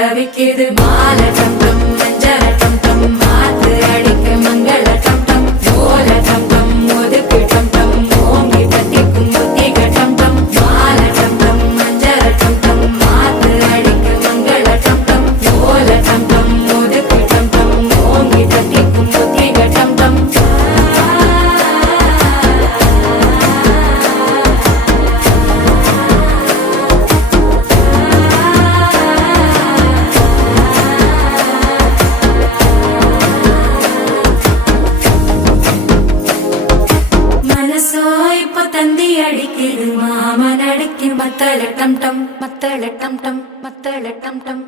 தவிக்குது மால டம் டம் மஞ்சள டம் டம் மாத்து அடிக்க மங்கள டம் டம் ஓல டம் டம் ஒதுக்கு டம் டம் ஓங்கி தட்டிக்கும் புத்திக டம் டம் மால டம் டம் மஞ்சள டம் டம் மாத்து அடிக்க மங்கள டம் டம் ஓல டம் டம் ஒதுக்கு டம் டம் ஓங்கி தட்டிக்கும் புத்திக டம் டம் தந்தி அடிக்குது மாமன் அடிக்கு மத்தள டம் டம் மத்தள டம் டம் மத்தள டம் டம்